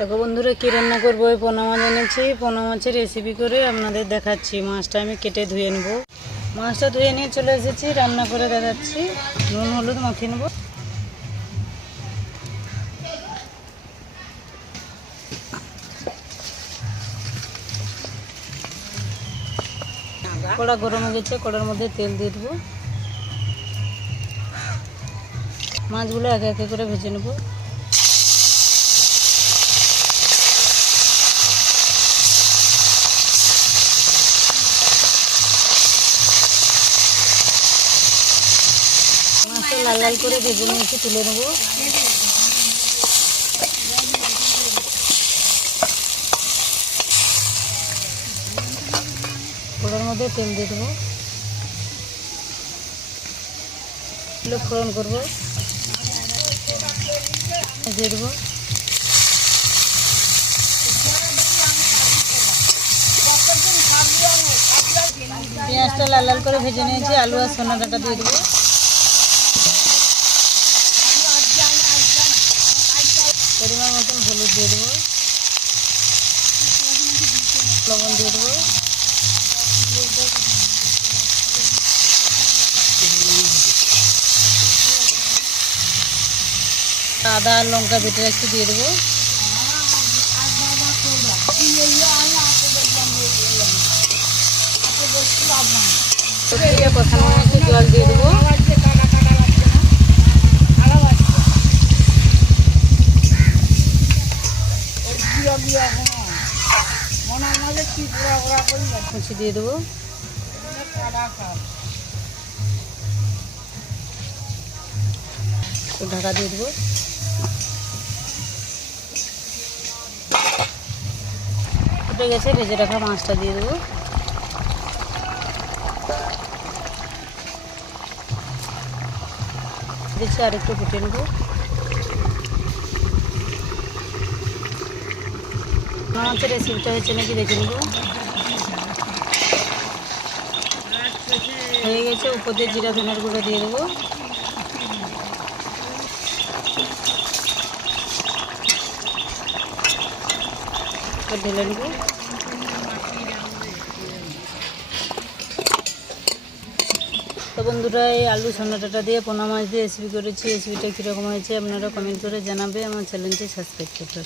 দেখো বন্ধুরা কি রান্না করবো। ওই পোনা মাছ এনেছি, পোনা মাছের রেসিপি করে আপনাদের দেখাচ্ছি। মাছটা আমি কেটে ধুয়ে নেব। মাছটা ধুয়ে নিয়ে চলে এসেছি, রান্না করে দেখাচ্ছি। নুন হলুদ মাখিয়ে নেব। কড়া গরম হয়ে গেছে, কড়ার মধ্যে তেল দিয়ে দেবো। মাছগুলো একে একে করে ভেজে নেব। মাছটা লাল লাল করে ভেজে নিয়েছি, তুলে নেব। কড়ার মধ্যে তেল দিয়ে দেবো, ফোড়ন করবো, দিয়ে দেবো। পেঁয়াজটা লাল লাল করে ভেজে নিয়েছি, আলু আর সোনা ডাঁটা দিয়ে দেবো। পরিমাণ মতন হলুদ দিয়ে দেবো, লবণ দিয়ে দেবো। আদা আর লঙ্কা বেটে একটু দিয়ে দেবো। কষানো একটু জল দিয়ে দেবো। কুচি দিয়ে দেবো। ঢাকা দিয়ে দেবো। ফুটে গেছে, ভেজে রাখা মাছটা দিয়ে দেবো। দিচ্ছি, আর একটু ফুটে নেব। মাছের রেসিপিটা হয়েছে নাকি দেখে নেব। হয়ে গেছে, উপর দিয়ে জিরা ধনের গুঁড়ো দিয়ে দেবো। ঢেলে নেব। তো বন্ধুরা, এই আলু সোনা ডাঁটা দিয়ে পোনা মাছ দিয়ে রেসিপি করেছি। রেসিপিটা কীরকম হয়েছে আপনারা কমেন্ট করে জানাবে। আমার চ্যানেলটি সাবস্ক্রাইব করতে।